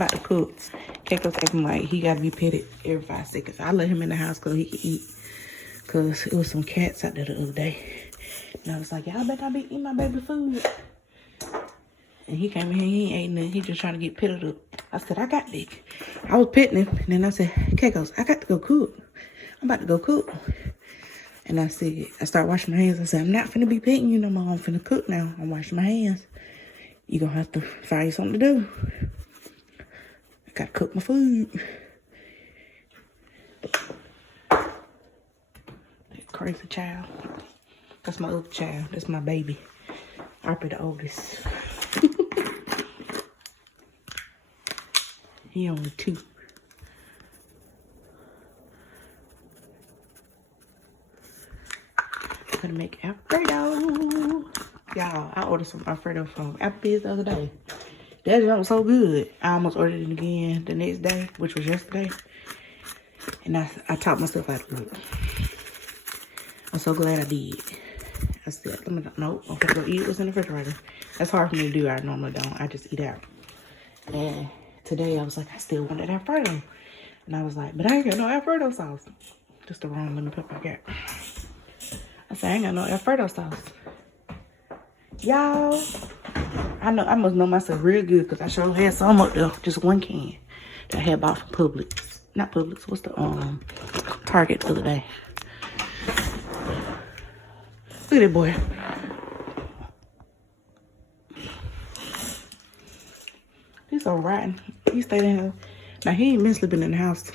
about to cook. Keiko's acting like he got to be petted every 5 seconds. I let him in the house so he could eat. Because it was some cats out there the other day. And I was like, y'all better not be eating my baby food. And he came in here, he ain't ate nothing. He just trying to get pitted up. I said, I got this. I was petting him. And then I said, Keikos, I got to go cook. I'm about to go cook. And I said, I started washing my hands. I said, I'm not finna be petting you no more. I'm finna cook now. I'm washing my hands. You gonna have to find something to do. I gotta cook my food. That crazy child. That's my other child. That's my baby. Arpy the oldest. He only 2. I'm gonna make Alfredo. Y'all, I ordered some Alfredo from Applebee's the other day. That junk was so good. I almost ordered it again the next day, which was yesterday. And I taught myself how to cook. I'm so glad I did. I said, nope, I'm gonna go eat what's in the refrigerator. That's hard for me to do. I normally don't. I just eat out. And today I was like, I still want that Alfredo. And I was like, but I ain't got no Alfredo sauce. Just the wrong lemon pepper I got. I said, I ain't got no Alfredo sauce. Y'all, I must know myself real good because I sure had some up there. Just 1 can that I had bought from Publix. Not Publix. What's the Target the other day. Look at that boy. He's so rotten. He stayed in here. Now, he ain't been sleeping in the house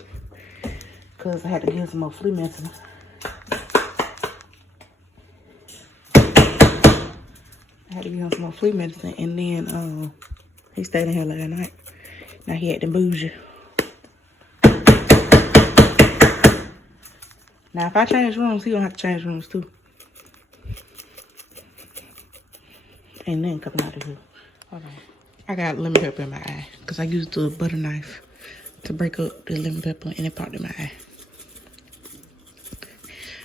because I had to give him some more flea medicine. I had to give him some more flea medicine. And then he stayed in here last night. Now, he had them bougie. Now, if I change rooms, he gonna have to change rooms too. And then coming out of here. Hold on. I got lemon pepper in my eye because I used the butter knife to break up the lemon pepper and it popped in my eye.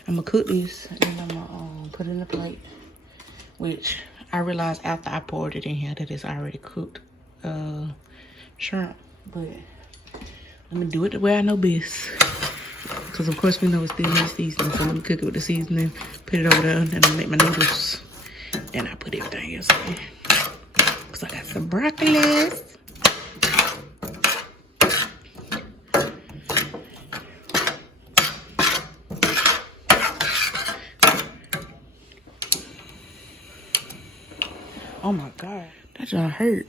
I'm gonna cook this and then I'm gonna put it in a plate, which I realized after I poured it in here that it's already cooked shrimp. But let me do it the way I know best. Because of course we know it still needs seasoning. So let me cook it with the seasoning, put it over there, and then I make my noodles. Then I put everything else in. Because I got some broccoli. Oh my God, that just hurt.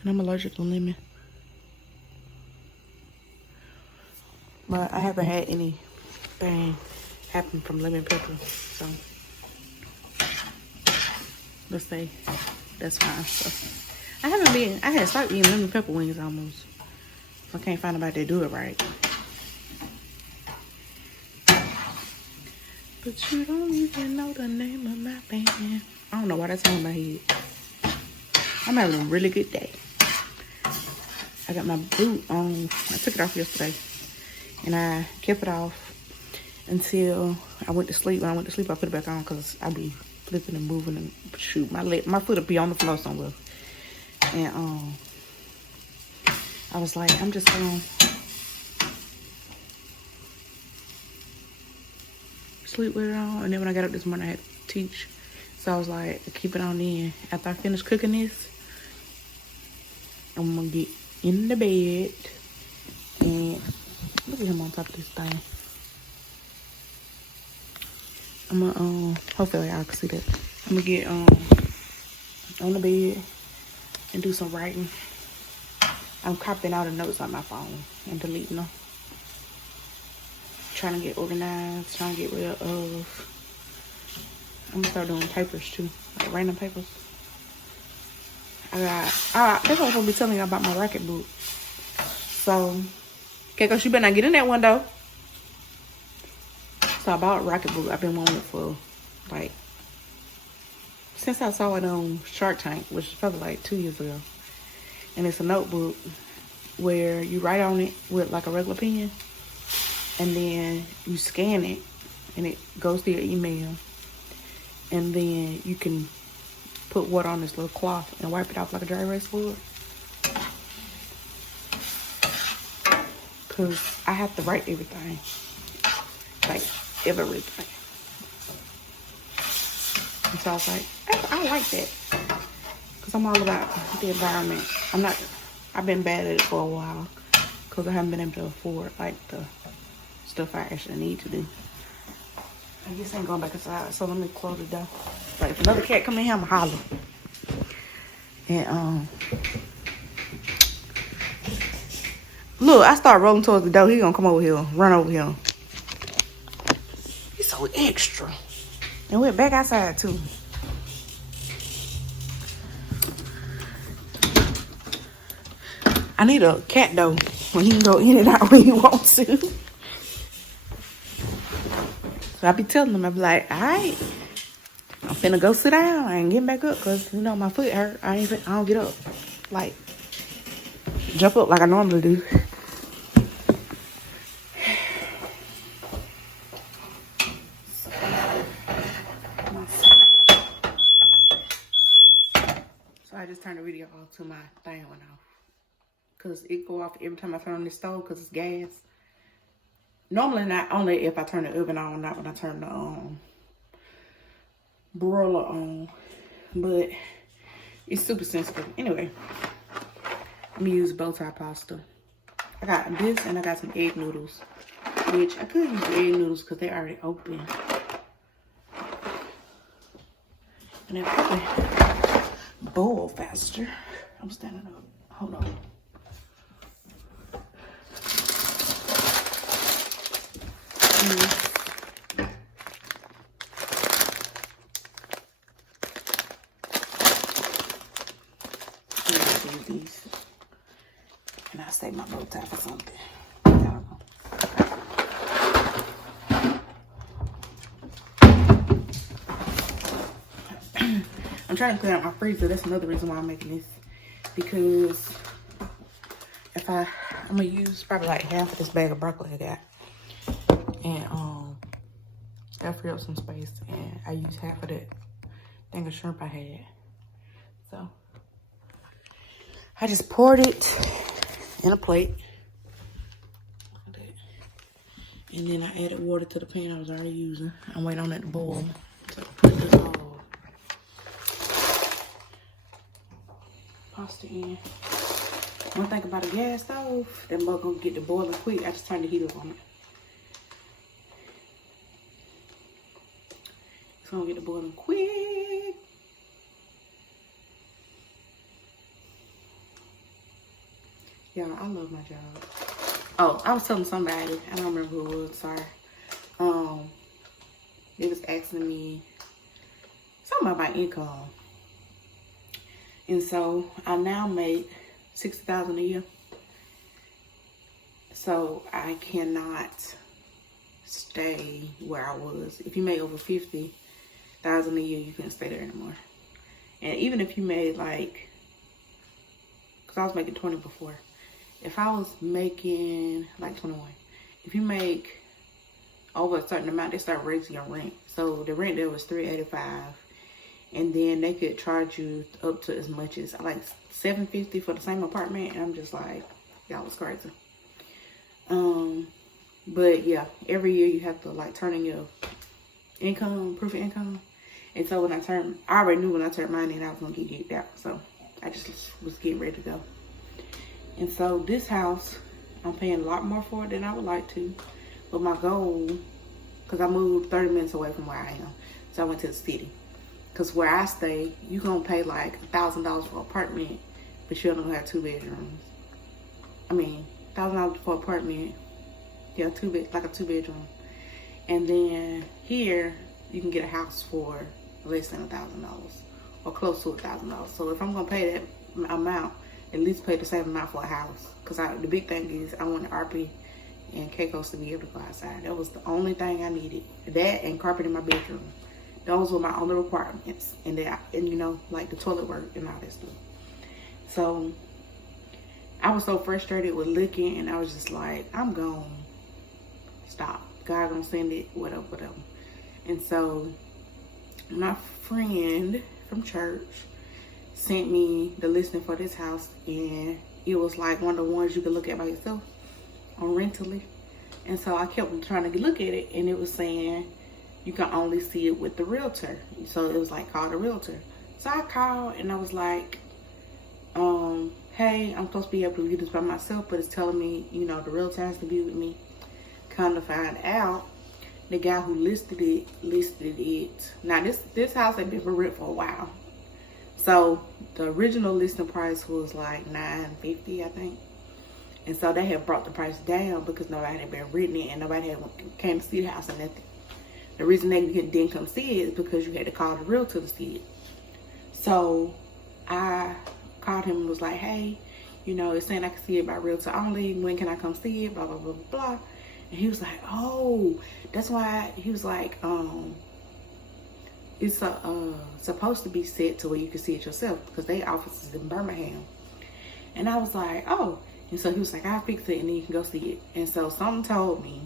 And I'm allergic to lemon. But I haven't had anything happen from lemon pepper, so let's say that's fine. So I had stopped eating lemon pepper wings almost. I can't find anybody that do it right. But you don't even know the name of my band. I don't know why that's on my head. I'm having a really good day. I got my boot on. I took it off yesterday. And I kept it off until I went to sleep. When I went to sleep, I put it back on because I be flipping and moving and shoot. My foot would be on the floor somewhere. And I was like, I'm just gonna sleep with it on. And then when I got up this morning, I had to teach. So I was like, keep it on in. After I finish cooking this, I'm gonna get in the bed and look at him on top of this thing. I'm gonna hopefully y'all can see that. I'm gonna get on the bed and do some writing. I'm copying all the notes on my phone and deleting them. Trying to get organized, trying to get rid of. I'm gonna start doing papers too, like random papers. That's what I'm supposed to be telling you about my racket boot. So, Keiko, you better not get in that one though. So I bought a racket boot. I've been wanting it for like since I saw it on Shark Tank, which was probably like 2 years ago. And it's a notebook where you write on it with like a regular pen, and then you scan it, and it goes to your email, and then you can put water on this little cloth and wipe it off like a dry erase board. Because I have to write everything. Like, everything. And so I was like, I like that. Because I'm all about the environment. I've been bad at it for a while. Because I haven't been able to afford, like, the stuff I actually need to do. I guess I ain't going back inside, so let me close the door. Like, if another cat come in here, I'm gonna holler. And, look, I start rolling towards the door. He gonna come over here, run over here. He's so extra. And we're back outside, too. I need a cat, though, when he can go in and out when he wants to. So I be telling him, I be like, all right, I'm finna go sit down. I ain't getting back up because, you know, my foot hurt. I don't get up. Like, jump up like I normally do. So I just turned the video off till my thing went off. Because it go off every time I turn on this stove because it's gas. Normally not only if I turn the oven on, not when I turn the broiler on. But it's super sensitive. Anyway, I'm going to use bow tie pasta. I got this and I got some egg noodles. Which I could use the egg noodles because they're already open. And they're probably boil faster. I'm standing up. Hold on. These. And I save my bow tie for something. I don't know. I'm trying to clear out my freezer. That's another reason why I'm making this. Because if I'm gonna use probably like half of this bag of broccoli I got. And that free up some space. And I use half of that thing of shrimp I had. So I just poured it in a plate. And then I added water to the pan I was already using. I'm waiting on it to boil. So put this all pasta in. One thing about a gas stove, that mug gonna get the boiling quick. I just turn the heat up on it. It's gonna get the boiling quick. Y'all, I love my job. Oh, I was telling somebody, I don't remember who it was, sorry. They was asking me something about my income. And so I now make $60,000 a year. So I cannot stay where I was. If you make over $50,000 a year, you can't stay there anymore. And even if you made like, because I was making 20 before. If I was making like 21, if you make over a certain amount, they start raising your rent. So the rent there was $385, and then they could charge you up to as much as like $750 for the same apartment. And I'm just like, y'all was crazy. But yeah, every year you have to like turn in your income, proof of income. And so when I already knew when I turned mine in, I was gonna get kicked out. So I just was getting ready to go. And so this house, I'm paying a lot more for it than I would like to. But my goal, because I moved 30 minutes away from where I am. So I went to the city. Because where I stay, you're going to pay like $1,000 for an apartment, but you're going to have 2 bedrooms. I mean, $1,000 for an apartment, yeah, like a 2-bedroom. And then here, you can get a house for less than $1,000 or close to $1,000. So if I'm going to pay that amount, at least pay the same amount for a house. Because the big thing is I want RP and Keikos to be able to go outside. That was the only thing I needed. That and carpet in my bedroom. Those were my only requirements. And you know, like the toilet work and all that stuff. So I was so frustrated with looking, and I was just like, I'm gonna stop. God gonna send it, whatever. And so my friend from church sent me the listing for this house, and it was like one of the ones you could look at by yourself on Rentally. And so I kept trying to look at it, and it was saying you can only see it with the realtor. So it was like, call the realtor. So I called and I was like, hey, I'm supposed to be able to view this by myself, but it's telling me, you know, the realtor has to be with me. Come to find out, the guy who listed it. Now this house had been for rent for a while. So the original listing price was like $950, I think. And so they had brought the price down because nobody had been renting it and nobody had came to see the house or nothing. The reason they didn't come see it is because you had to call the realtor to see it. So I called him and was like, hey, you know, it's saying I can see it by realtor only. When can I come see it? Blah, blah, blah, blah. And he was like, oh, that's why. He was like, it's supposed to be set to where you can see it yourself because they offices in Birmingham. And I was like, oh. And so he was like, I'll fix it and then you can go see it. And so something told me,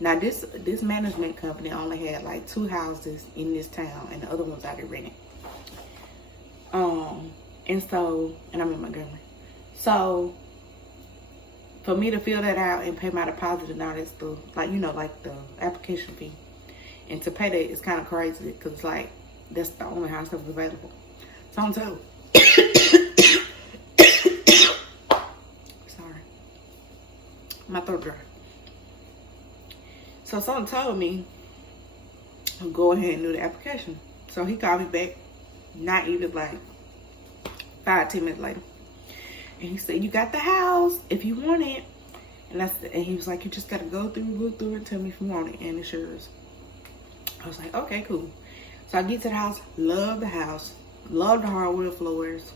now this management company only had like 2 houses in this town and the other ones I did rented. And I'm in Montgomery. So for me to fill that out and pay my deposit and all that stuff, like, you know, like the application fee, and to pay that is kind of crazy because like that's the only house that was available. So I'm told, sorry, my throat dry. So someone told me to go ahead and do the application. So he called me back, not even like 5-10 minutes later. And he said, you got the house if you want it. And he was like, you just got to look through it, and tell me if you want it, and it's yours. I was like, okay, cool. So I get to the house, love the house, love the hardwood floors.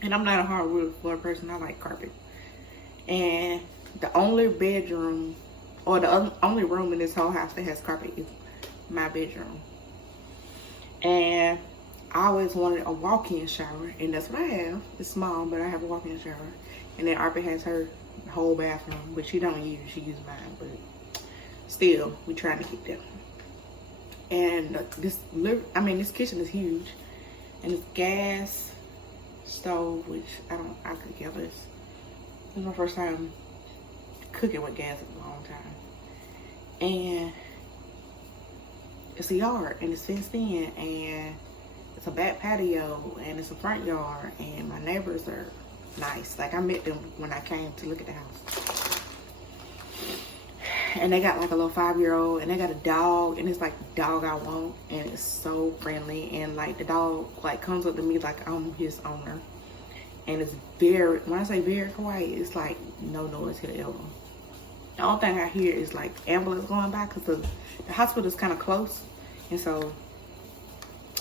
And I'm not a hardwood floor person, I like carpet. And the only bedroom, or the only room in this whole house that has carpet is my bedroom. And I always wanted a walk-in shower, and that's what I have. It's small, but I have a walk-in shower. And then Arpa has her whole bathroom, which she don't use. She uses mine, but still, we trying to keep them. And this kitchen is huge, and it's gas stove, which I could care less. This is my first time cooking with gas in a long time. And it's a yard, and it's fenced in, and it's a back patio, and it's a front yard, and my neighbors are nice. Like, I met them when I came to look at the house. And they got like a little 5-year-old, and they got a dog, and it's like the dog I want, and it's so friendly, and like the dog like comes up to me like I'm his owner. And it's very, when I say very quiet, it's like no noise here ever. The only thing I hear is like ambulance going by because the hospital is kind of close, and so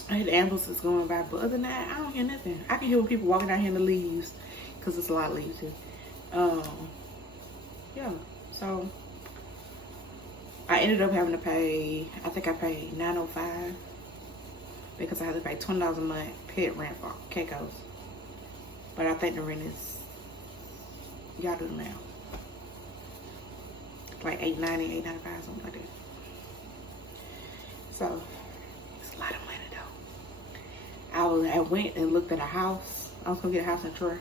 I hear the ambulances going by, but other than that, I don't hear nothing. I can hear people walking down here in the leaves because it's a lot of leaves here. Yeah, so I ended up having to pay, I think I paid $905 because I had to pay $20 a month pet rent for Keiko's. But I think the rent is, y'all do the math, like $890, $895, something like that. So it's a lot of money though. I went and looked at a house. I was gonna get a house in Troy.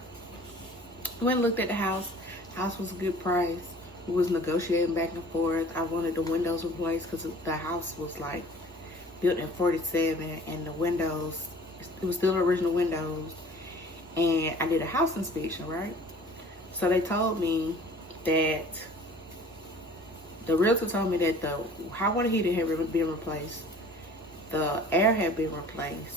Went and looked at the house. House was a good price. We was negotiating back and forth. I wanted the windows replaced because the house was like built in 47, and the windows, it was still the original windows. And I did a house inspection, right? So they told me that the realtor told me that the hot water heater had been replaced, the air had been replaced.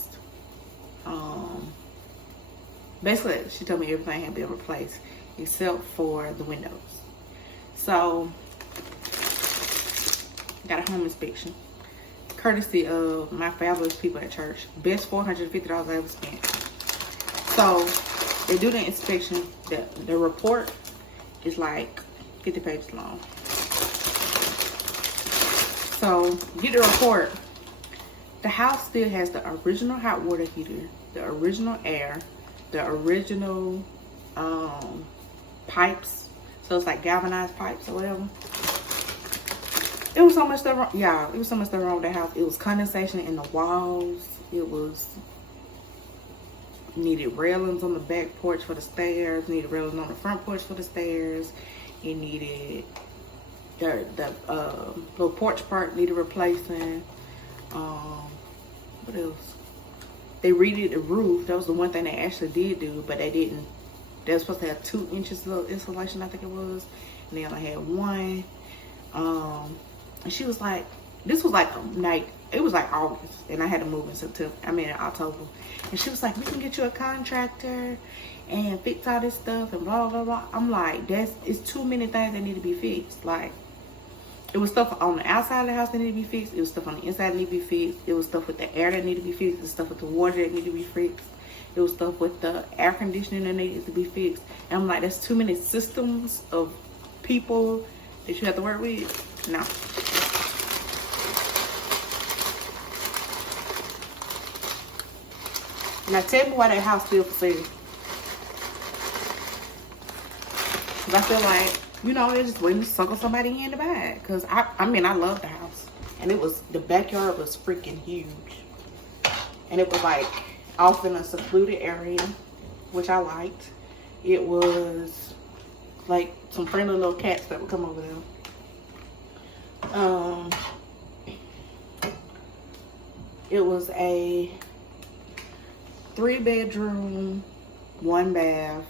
Basically, she told me everything had been replaced except for the windows. So, got a home inspection, courtesy of my fabulous people at church. Best $450 I ever spent. So, they do the inspection. The report is like 50 pages long. So, get the report. The house still has the original hot water heater, the original air, the original pipes. So it's like galvanized pipes or whatever. It was so much stuff wrong. Yeah, it was so much stuff wrong with the house. It was condensation in the walls. It was Needed railings on the back porch for the stairs. Needed railings on the front porch for the stairs. It needed the little porch part needed replacing. What else? They redid the roof. That was the one thing they actually did do, but they didn't. They were supposed to have 2 inches of insulation, I think it was, and they only had 1. And she was like, this was like it was like August, and I had to move in October. And she was like, we can get you a contractor and fix all this stuff and blah blah blah. I'm like, it's too many things that need to be fixed. Like, it was stuff on the outside of the house that needed to be fixed. It was stuff on the inside that needed to be fixed. It was stuff with the air that needed to be fixed. It was stuff with the water that needed to be fixed. It was stuff with the air conditioning that needed to be fixed. And I'm like, there's too many systems of people that you have to work with. No. Now tell me why that house still for sale. Cause I feel like, you know, they're just waiting to suckle somebody in to buy it. Cause I mean, I love the house. And the backyard was freaking huge. And it was like off in a secluded area, which I liked. It was like some friendly little cats that would come over there. It was a 3-bedroom, 1 bath,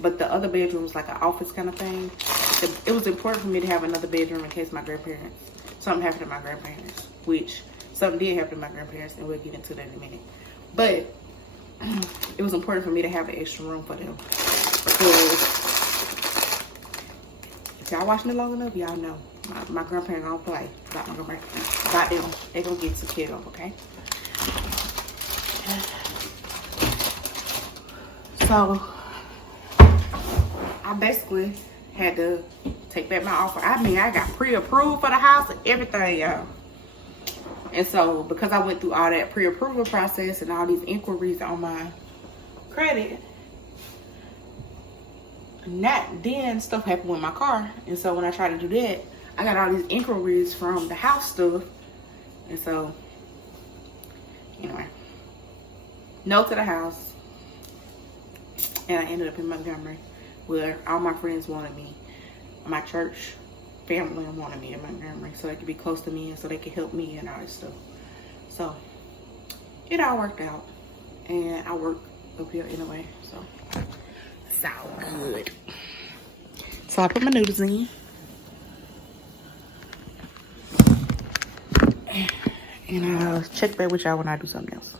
but the other bedroom was like an office kind of thing. It was important for me to have another bedroom in case something happened to my grandparents, which something did happen to my grandparents, and we'll get into that in a minute. But it was important for me to have an extra room for them, because if y'all watching it long enough, y'all know my grandparents don't play about my grandparents. About them, they gonna get taken care of, okay? So I basically had to take back my offer. I mean, I got pre-approved for the house and everything, y'all. And so because I went through all that pre-approval process and all these inquiries on my credit, then stuff happened with my car. And so when I tried to do that, I got all these inquiries from the house stuff. And so, anyway, no to the house. And I ended up in Montgomery, where all my friends wanted me. My church family wanted me in Montgomery, so they could be close to me and so they could help me and all this stuff. So it all worked out, and I work up here anyway, so it's all good. So I put my noodles in, and I'll check back with y'all when I do something else,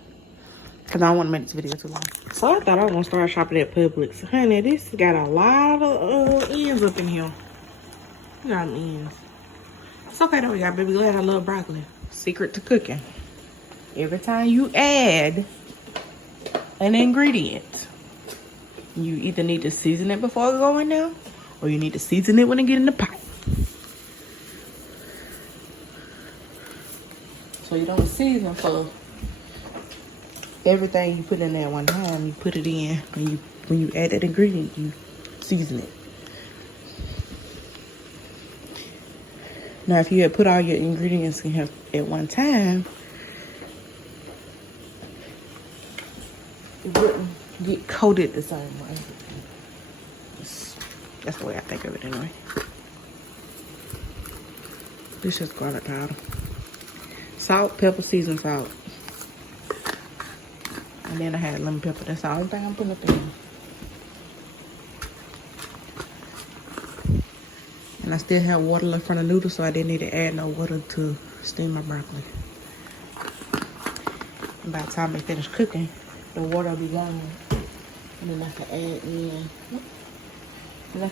because I don't want to make this video too long. So I thought I was going to start shopping at Publix. Honey, this got a lot of ends up in here. Look at them ends. It's okay though, y'all. Baby glad I love broccoli. Secret to cooking. Every time you add an ingredient, you either need to season it before it go in there, or you need to season it when it get in the pot. So you don't season for everything you put in there at one time. You put it in when you add that ingredient, you season it. Now, if you had put all your ingredients in here at one time, it wouldn't get coated the same way. That's the way I think of it anyway. This is garlic powder. Salt, pepper, seasoned salt. And then I had lemon pepper. That's the only thing I'm putting up in here. And I still have water left from the noodles, so I didn't need to add no water to steam my broccoli. And by the time they finish cooking, the water will be gone. And then I can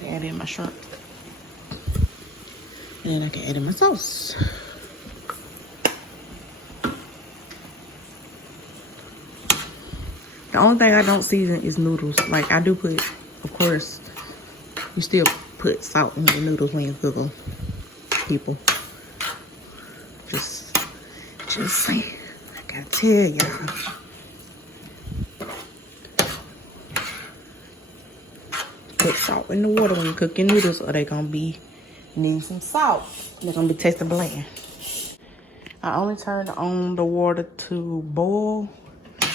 add in my shrimp. And then I can add in my sauce. The only thing I don't season is noodles. Like, I do put, of course, you still put salt in the noodles when you cook them, people. Just saying. I gotta tell y'all. Put salt in the water when you cook your noodles, or they gonna be needing some salt. They're gonna be tasting bland. I only turned on the water to boil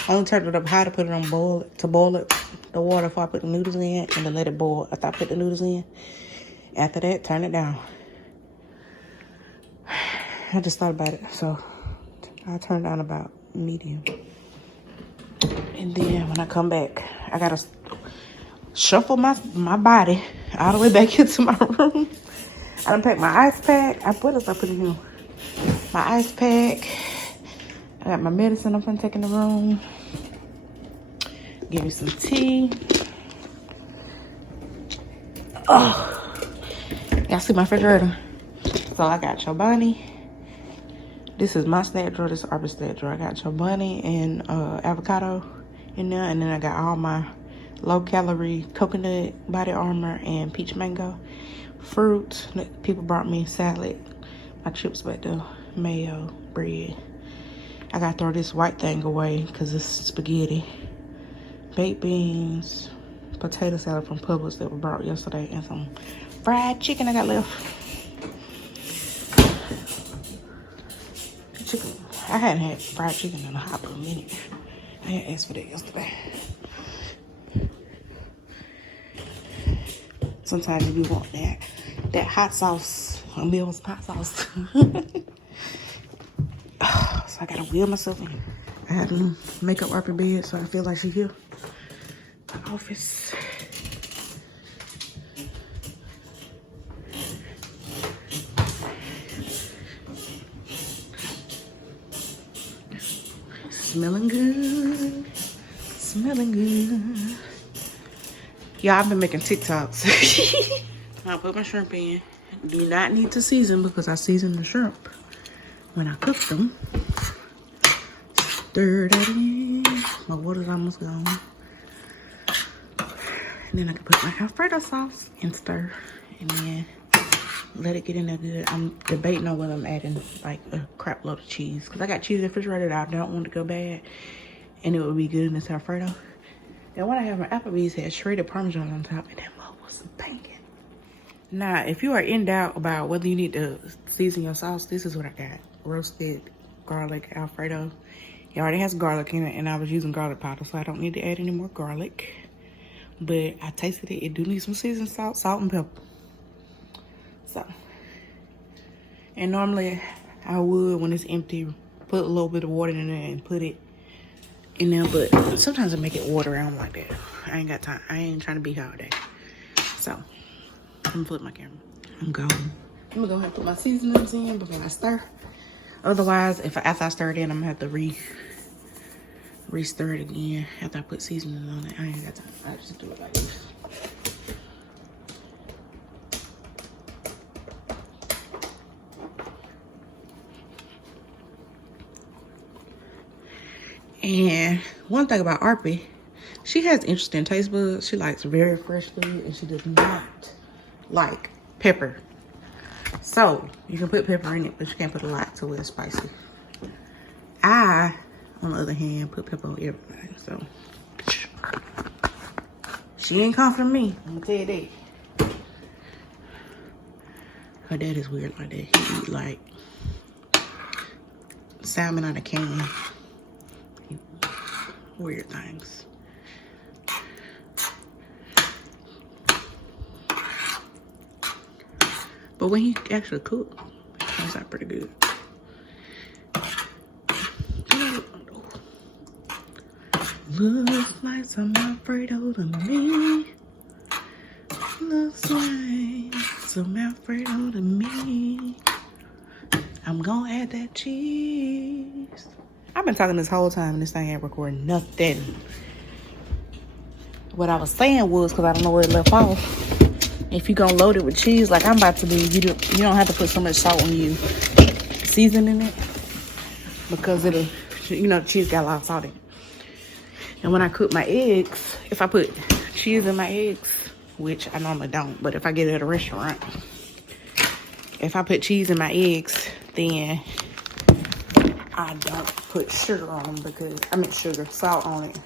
I only turned it up high to put it on boil, to boil it, the water before I put the noodles in, and then let it boil after I put the noodles in. After that, turn it down. I just thought about it, so I turned down about medium. And then when I come back, I gotta shuffle my body all the way back into my room. I done packed my ice pack. What else I put in here? My ice pack. I got my medicine I'm gonna take in the room. Give me some tea. Oh, y'all see my refrigerator? So I got Chobani. This is my snack drawer. This is Arby's snack drawer. I got Chobani and avocado in there, and then I got all my low-calorie coconut body armor and peach mango fruit. People brought me salad, my chips back there, mayo, bread. I gotta throw this white thing away because it's spaghetti, baked beans, potato salad from Publix that were brought yesterday, and some fried chicken I got left. Chicken. I hadn't had fried chicken in a hot minute. I had asked for that yesterday. Sometimes you want that hot sauce. A meal with hot sauce. So I gotta wheel myself in. I had to make up Arpy bed so I feel like she's here. My office. Smelling good. Smelling good. Yeah, I've been making TikToks. I put my shrimp in. Do not need to season because I seasoned the shrimp when I cooked them. Stir that in. My water's almost gone. And then I can put my Alfredo sauce and stir. And then let it get in there good. I'm debating on whether I'm adding like a crap load of cheese. Because I got cheese in the refrigerator that I don't want to go bad. And it would be good in this Alfredo. And what I have from Applebee's had shredded Parmesan on top. And that mug was banging. Now, if you are in doubt about whether you need to season your sauce, this is what I got. Roasted garlic Alfredo. It already has garlic in it. And I was using garlic powder. So I don't need to add any more garlic. But I tasted it. It do need some seasoned salt and pepper. So, and normally I would, when it's empty, put a little bit of water in there and put it in there, but sometimes I make it water around like that. I ain't got time. I ain't trying to be here all day. So, I'm gonna flip my camera. I'm going. I'm gonna go ahead and put my seasonings in before I stir. Otherwise, after I stir it in, I'm gonna have to re-stir it again after I put seasonings on it. I ain't got time. I just do it like this. And one thing about Arpy, she has interesting taste buds. She likes very fresh food, and she does not like pepper. So you can put pepper in it, but you can't put a lot to it. It's spicy. I, on the other hand, put pepper on everything. So she ain't come from me. I'm gonna tell you that. Her dad is weird like that. He eat like salmon out of can. Weird things. But when he actually cooks, it comes out pretty good. Looks like some Alfredo to me. Looks like some Alfredo to me. I'm gonna add that cheese. I've been talking this whole time and this thing ain't recording nothing. What I was saying was, because I don't know where it left off, if you're gonna load it with cheese like I'm about to do, you don't have to put so much salt when you seasoning it, because it'll, the cheese got a lot of salt in it. And when I cook my eggs, if I put cheese in my eggs, which I normally don't, but if I get it at a restaurant, if I put cheese in my eggs, then I don't put sugar on them salt on it,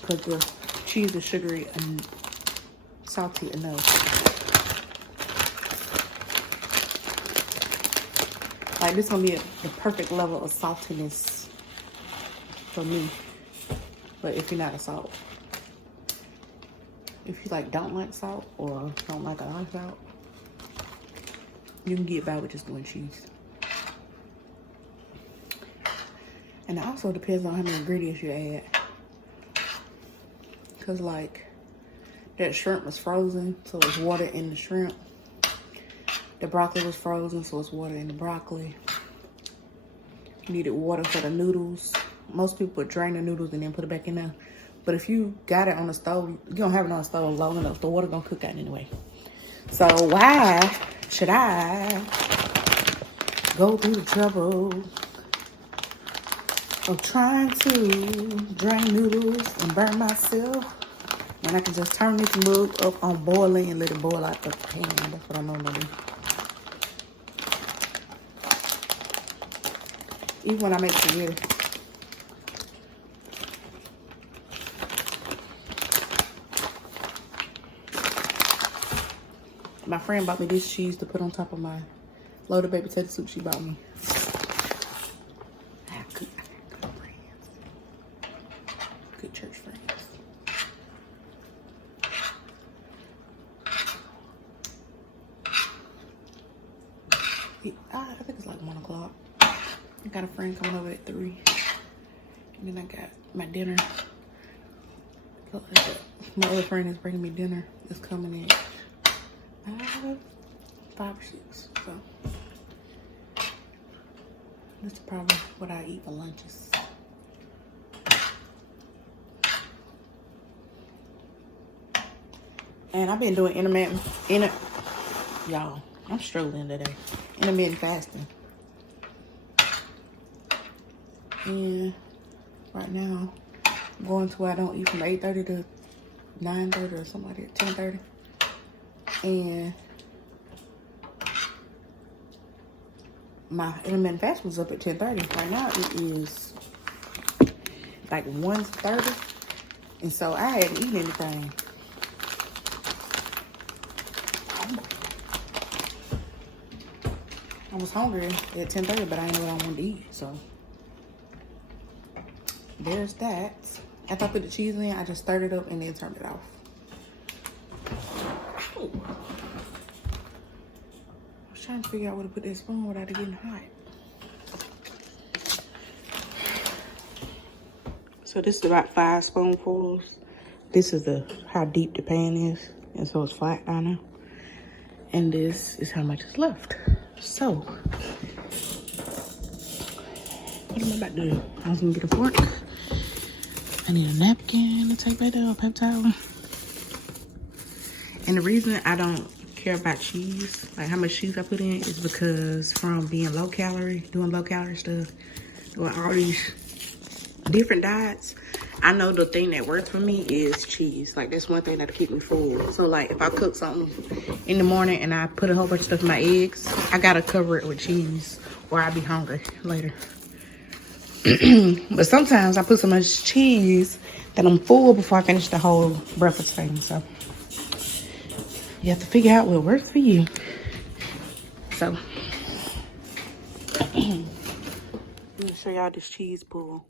because the cheese is sugary and salty enough. Like, this is gonna be the perfect level of saltiness for me. But if you're not a salt, if you like don't like salt or don't like a lot of salt, you can get by with just doing cheese. And it also depends on how many ingredients you add. Cause like that shrimp was frozen, so it's water in the shrimp. The broccoli was frozen, so it's water in the broccoli. You needed water for the noodles. Most people would drain the noodles and then put it back in there. But if you got it on the stove, you don't have it on the stove long enough, the water gonna cook out anyway. So why should I go through the trouble of trying to drain noodles and burn myself when I can just turn this mug up on boiling and let it boil out the pan? That's what I'm gonna do. Even when I make spaghetti. My friend bought me this cheese to put on top of my loaded baked potato soup she bought me. I have good friends. Good church friends. I think it's like 1 o'clock. I got a friend coming over at 3. And then I got my dinner. My other friend is bringing me dinner. It's coming in 5 or 6. So this is probably what I eat for lunches. And I've been doing y'all, I'm struggling today. Intermittent fasting. And right now, I'm going to where I don't eat from 8:30 to 9:30 or something like that, 10:30. And my intermittent fast was up at 10:30. Right now it is like 1:30. And so I hadn't eaten anything. I was hungry at 10:30, but I didn't know what I wanted to eat, so there's that. After I put the cheese in, I just stirred it up and then turned it off. Ooh. I was trying to figure out where to put that spoon without it getting hot. So this is about 5 spoonfuls. This is how deep the pan is, and so it's flat down there. And this is how much is left. So, what am I about to do? I was gonna get a fork. I need a napkin to take back there, a paper towel. And the reason I don't care about cheese, like how much cheese I put in, is because from being low calorie, doing low calorie stuff, doing all these different diets, I know the thing that works for me is cheese. Like that's one thing that'll keep me full. So like if I cook something in the morning and I put a whole bunch of stuff in my eggs, I gotta cover it with cheese or I'll be hungry later. But sometimes I put so much cheese that I'm full before I finish the whole breakfast thing. So you have to figure out what works for you. So let me show y'all this cheese pull.